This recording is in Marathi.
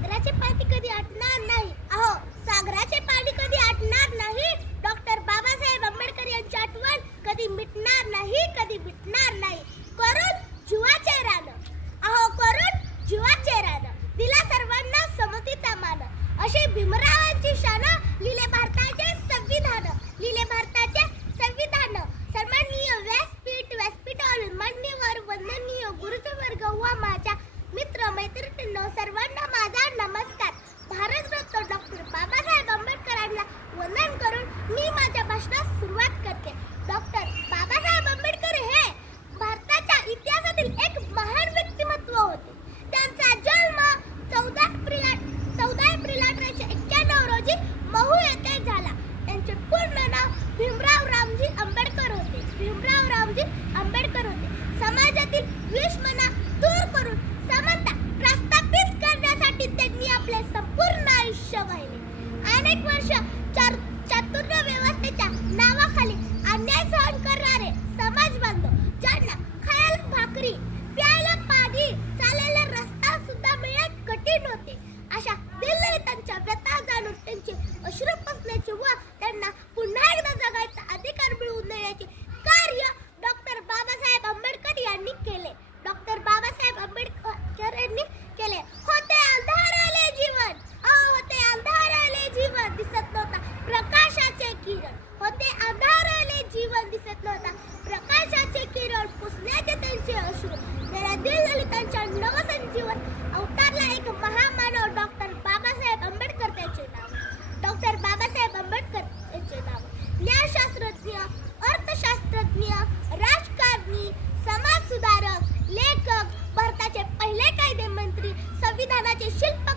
सागराचे पाणी कधी आटणार नाही. अहो, सागराचे पाणी कधी आटणार नाही. डॉक्टर बाबासाहेब आंबेडकर यांची आठवण कधी मिटणार नाही, कधी मिटणार नाही. करून जीवाचे रान, अहो करून जीवाचे रान, दिला सर्वांना समतेचा मान. असे भीमरावांची शान, लिहिले भारताचे संविधान, लिहिले भारताचे संविधान. सन्माननीय व्यासपीठावरील मान्यवर, वंदनीय गुरुवर्ग व माझ्या मित्र मैत्रिणींनो, सर्वांना माझा नमस्कार. भारतरत्न डॉक्टर बाबासाहेब आंबेडकरांना वंदन करून मी माझ्या भाषणास सुरुवात करते. डॉक्टर बाबासाहेब आंबेडकर हे भारताच्या इतिहासातील एक महान व्यक्तिमत्व होते. त्यांचा जन्म 14 एप्रिल 1891 रोजी महू येथे झाला. त्यांचे पूर्ण नाव भीमराव रामजी आंबेडकर होते. भीमराव रामजी आंबेडकर होते. समाजातील विषमना दूर करून समानता प्रस्थापित करण्यासाठी त्यांनी आपले संपूर्ण आयुष्य वाहिले. अनेक वर्ष चातुर्य व्यवस्थेच्या नावाखाली अन्याय सहन करणारे समाज बांधव, ज्यांना खायला भाकरी, प्यायला पाणी, चालायला रस्ता सुद्धा मिळणे कठीण होते, अशा दिलदलितांच्या व्यथा जाणून त्यांचे अश्रू पुसण्याचे व त्यांना पुन्हा एकदा जगायचा अधिकार मिळवून देण्याचे कार्य डॉक्टर बाबासाहेब आंबेडकर यांनी केले. डॉक्टर बाबासाहेब आंबेडकर यांनी केले. होते अंधारले जीवन, होते अंधारले जीवन, दिसत नव्हता प्रकाशाचे किरण. होते अंधारले जीवन, दिसत नव्हता प्रकाशाचे किरण. पुसण्याचे त्यांचे अश्रू, त्या दिलदलितांच्या नवसंजीवन अवतारला एक महामानव डॉक्टर बाबासाहेब आंबेडकर. त्याचे नाव डॉक्टर बाबासाहेब आंबेडकर. त्याचे नाव न्यायशास्त्रज्ञ, अर्थशास्त्रज्ञ, राजकारणी, समाज सुधारक, लेखक, भारताचे पहिले कायदेमंत्री, संविधानाचे शिल्प